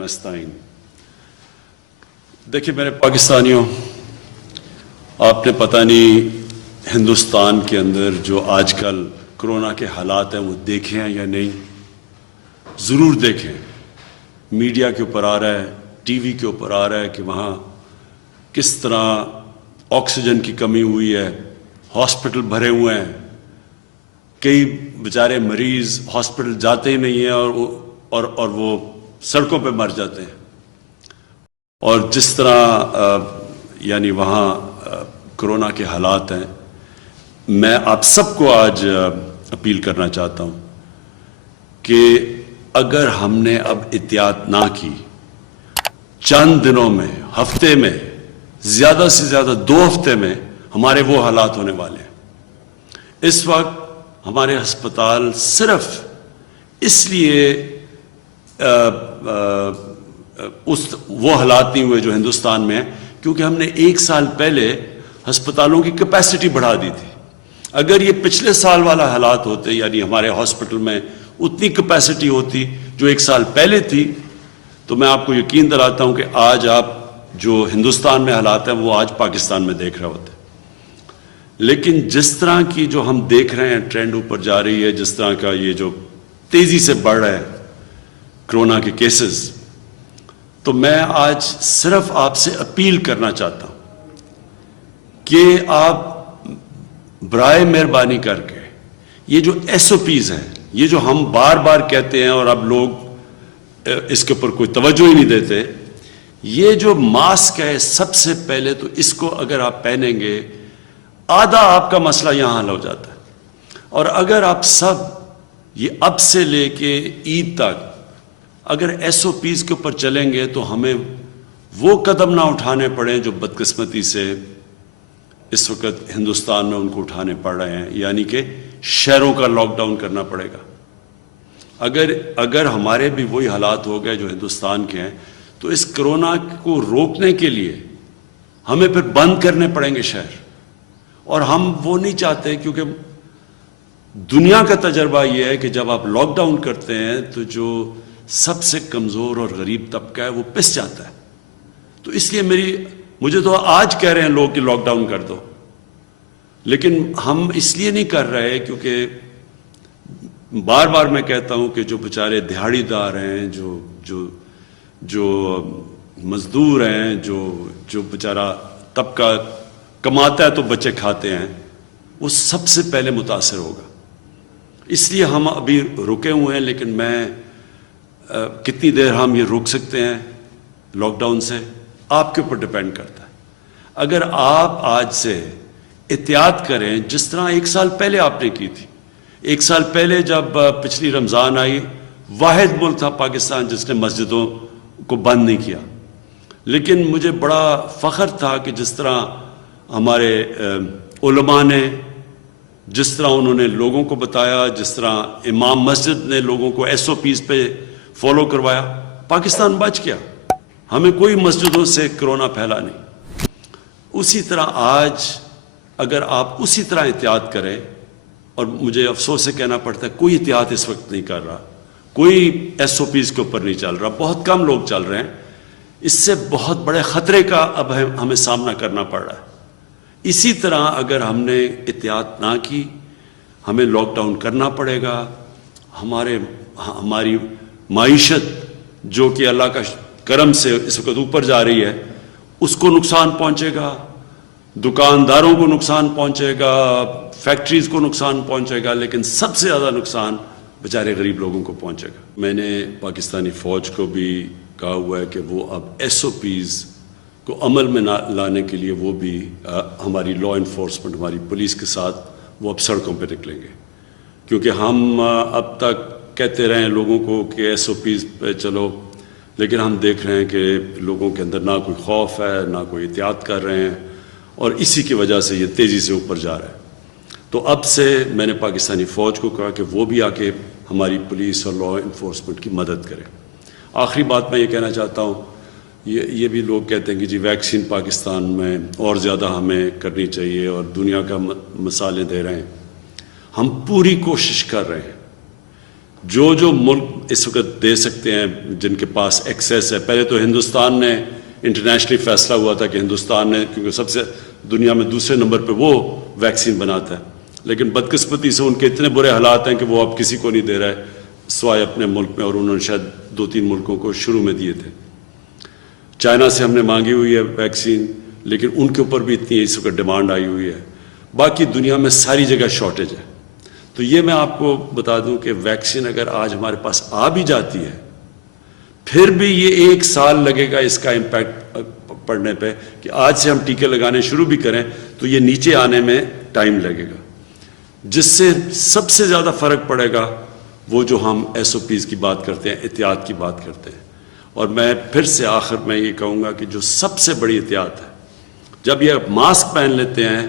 नस्ताइन। देखिए मेरे पाकिस्तानियों, आपने पता नहीं हिंदुस्तान के अंदर जो आजकल कोरोना के हालात हैं वो देखे हैं या नहीं। ज़रूर देखें, मीडिया के ऊपर आ रहा है, टीवी के ऊपर आ रहा है कि वहाँ किस तरह ऑक्सीजन की कमी हुई है, हॉस्पिटल भरे हुए हैं, कई बेचारे मरीज़ हॉस्पिटल जाते ही नहीं हैं और वो सड़कों पे मर जाते हैं। और जिस तरह यानी वहाँ कोरोना के हालात हैं, मैं आप सबको आज अपील करना चाहता हूँ कि अगर हमने अब एहतियात ना की, चंद दिनों में, हफ्ते में, ज़्यादा से ज़्यादा 2 हफ्ते में हमारे वो हालात होने वाले हैं। इस वक्त हमारे अस्पताल सिर्फ इसलिए वो हालात नहीं हुए जो हिंदुस्तान में है क्योंकि हमने 1 साल पहले अस्पतालों की कैपेसिटी बढ़ा दी थी। अगर ये पिछले साल वाला हालात होते, यानी हमारे हॉस्पिटल में उतनी कैपेसिटी होती जो 1 साल पहले थी, तो मैं आपको यकीन दिलाता हूं कि आज आप जो हिंदुस्तान में हालात हैं वो आज पाकिस्तान में देख रहे होते। लेकिन जिस तरह की जो हम देख रहे हैं ट्रेंड ऊपर जा रही है, जिस तरह का ये जो तेजी से बढ़ रहा है कोरोना के केसेस, तो मैं आज सिर्फ आपसे अपील करना चाहता हूं कि आप बराए मेहरबानी करके ये जो SOPs हैं, ये जो हम बार बार कहते हैं और अब लोग इसके ऊपर कोई तवज्जो ही नहीं देते, ये जो मास्क है सबसे पहले तो इसको अगर आप पहनेंगे आधा आपका मसला यहाँ हल हो जाता है। और अगर आप सब ये अब से लेके ईद तक अगर SOPs के ऊपर चलेंगे तो हमें वो कदम ना उठाने पड़े जो बदकिस्मती से इस वक्त हिंदुस्तान में उनको उठाने पड़ रहे हैं, यानी कि शहरों का लॉकडाउन करना पड़ेगा। अगर हमारे भी वही हालात हो गए जो हिंदुस्तान के हैं, तो इस कोरोना को रोकने के लिए हमें फिर बंद करने पड़ेंगे शहर। और हम वो नहीं चाहते, क्योंकि दुनिया का तजर्बा ये है कि जब आप लॉकडाउन करते हैं तो जो सबसे कमज़ोर और गरीब तबका है वो पिस जाता है। तो इसलिए मुझे तो आज कह रहे हैं लोग कि लॉकडाउन कर दो, लेकिन हम इसलिए नहीं कर रहे क्योंकि बार बार मैं कहता हूं कि जो बेचारे दिहाड़ीदार हैं, जो मजदूर हैं, जो बेचारा तबका कमाता है तो बच्चे खाते हैं, वो सबसे पहले मुतासर होगा। इसलिए हम अभी रुके हुए हैं, लेकिन कितनी देर हम ये रोक सकते हैं लॉकडाउन से, आपके ऊपर डिपेंड करता है। अगर आप आज से एहतियात करें जिस तरह 1 साल पहले आपने की थी। 1 साल पहले जब पिछली रमज़ान आई, वाहिद मुल्क था पाकिस्तान जिसने मस्जिदों को बंद नहीं किया। लेकिन मुझे बड़ा फ़ख्र था कि जिस तरह हमारे उलमा ने, जिस तरह उन्होंने लोगों को बताया, जिस तरह इमाम मस्जिद ने लोगों को SOPs पे फॉलो करवाया, पाकिस्तान बच गया। हमें कोई मस्जिदों से कोरोना फैला नहीं। उसी तरह आज अगर आप उसी तरह एहतियात करें, और मुझे अफसोस से कहना पड़ता है कोई एहतियात इस वक्त नहीं कर रहा, कोई SOPs के ऊपर नहीं चल रहा, बहुत कम लोग चल रहे हैं। इससे बहुत बड़े ख़तरे का अब हमें सामना करना पड़ रहा है। इसी तरह अगर हमने एहतियात ना की, हमें लॉकडाउन करना पड़ेगा। हमारी माईशत जो कि अल्लाह का करम से इस वक्त ऊपर जा रही है, उसको नुकसान पहुंचेगा, दुकानदारों को नुकसान पहुंचेगा, फैक्ट्रीज को नुकसान पहुंचेगा, लेकिन सबसे ज़्यादा नुकसान बेचारे गरीब लोगों को पहुंचेगा। मैंने पाकिस्तानी फ़ौज को भी कहा हुआ है कि वो अब SOPs को अमल में लाने के लिए वो भी हमारी लॉ इन्फोर्समेंट, हमारी पुलिस के साथ वो अब सड़कों पर निकलेंगे। क्योंकि हम अब तक कहते रहे हैं लोगों को कि SOPs पे चलो, लेकिन हम देख रहे हैं कि लोगों के अंदर ना कोई खौफ है, ना कोई एहतियात कर रहे हैं, और इसी की वजह से ये तेज़ी से ऊपर जा रहा है। तो अब से मैंने पाकिस्तानी फ़ौज को कहा कि वो भी आके हमारी पुलिस और लॉ इन्फोर्समेंट की मदद करें। आखिरी बात मैं ये कहना चाहता हूँ, ये भी लोग कहते हैं कि जी वैक्सीन पाकिस्तान में और ज़्यादा हमें करनी चाहिए और दुनिया का मसाले दे रहे हैं। हम पूरी कोशिश कर रहे हैं, जो मुल्क اس وقت دے سکتے ہیں جن کے پاس ایکسیس ہے. پہلے تو ہندوستان نے انٹرنیشنلی فیصلہ ہوا تھا کہ ہندوستان نے، کیونکہ سب سے دنیا میں دوسرے نمبر پہ وہ ویکسین بناتا ہے، لیکن بدقسمتی سے ان کے اتنے برے حالات ہیں کہ وہ اب کسی کو نہیں دے رہا ہے سوائے اپنے ملک میں، اور انہوں نے شاید 2-3 ملکوں کو شروع میں دیے تھے. چائنا سے ہم نے مانگی ہوئی ہے ویکسین، لیکن ان کے اوپر بھی اتنی اس وقت ڈیمانڈ آئی ہوئی ہے. باقی دنیا میں ساری جگہ شارٹیج ہے. تو یہ میں آپ کو بتا دوں کہ ویکسین اگر آج ہمارے پاس آ بھی جاتی ہے، پھر بھی یہ 1 سال لگے گا اس کا امپیکٹ پڑنے پہ، کہ آج سے ہم ٹیکے لگانے شروع بھی کریں تو یہ نیچے آنے میں ٹائم لگے گا. جس سے سب سے زیادہ فرق پڑے گا وہ جو ہم SOPs کی بات کرتے ہیں، احتیاط کی بات کرتے ہیں. اور میں پھر سے آخر میں یہ کہوں گا کہ جو سب سے بڑی احتیاط ہے، جب یہ ماسک پہن لیتے ہیں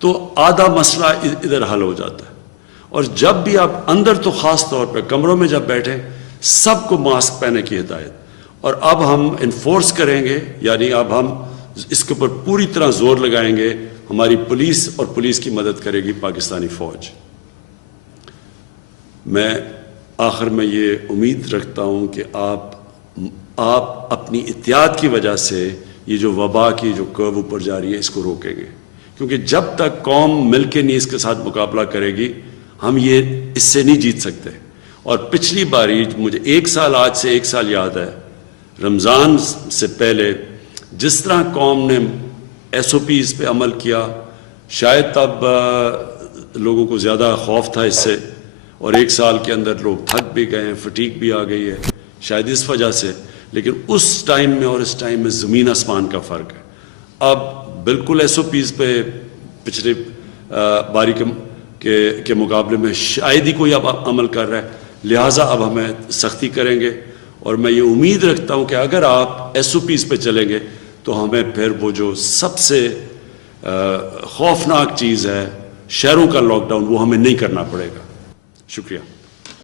تو آدھا مسئلہ ادھر حل ہو جاتا ہے. اور جب بھی آپ اندر، تو خاص طور پہ کمروں میں جب بیٹھیں، سب کو ماسک پہننے کی ہدایت. اور اب ہم انفورس کریں گے، یعنی اب ہم اس کے اوپر پوری طرح زور لگائیں گے. ہماری پولیس، اور پولیس کی مدد کرے گی پاکستانی فوج. میں آخر میں یہ امید رکھتا ہوں کہ آپ اپنی احتیاط کی وجہ سے یہ جو وبا کی جو کرو اوپر جا رہی ہے اس کو روکیں گے. کیونکہ جب تک قوم مل کے نہیں اس کے ساتھ مقابلہ کرے گی، ہم یہ اس سے نہیں جیت سکتے. اور پچھلی باری مجھے 1 سال، آج سے 1 سال یاد ہے، رمضان سے پہلے جس طرح قوم نے SOPs پہ عمل کیا، شاید تب لوگوں کو زیادہ خوف تھا اس سے، اور 1 سال کے اندر لوگ تھک بھی گئے ہیں، فٹیگ بھی آ گئی ہے شاید اس وجہ سے. لیکن اس ٹائم میں اور اس ٹائم میں زمین آسمان کا فرق ہے. اب بالکل SOPs پہ پچھلے باری کے مقابلے میں شاید ہی کوئی اب عمل کر رہا ہے، لہٰذا اب ہمیں سختی کریں گے. اور میں یہ امید رکھتا ہوں کہ اگر آپ SOPs پہ چلیں گے تو ہمیں پھر وہ جو سب سے خوفناک چیز ہے، شہروں کا لاک ڈاؤن، وہ ہمیں نہیں کرنا پڑے گا. شکریہ.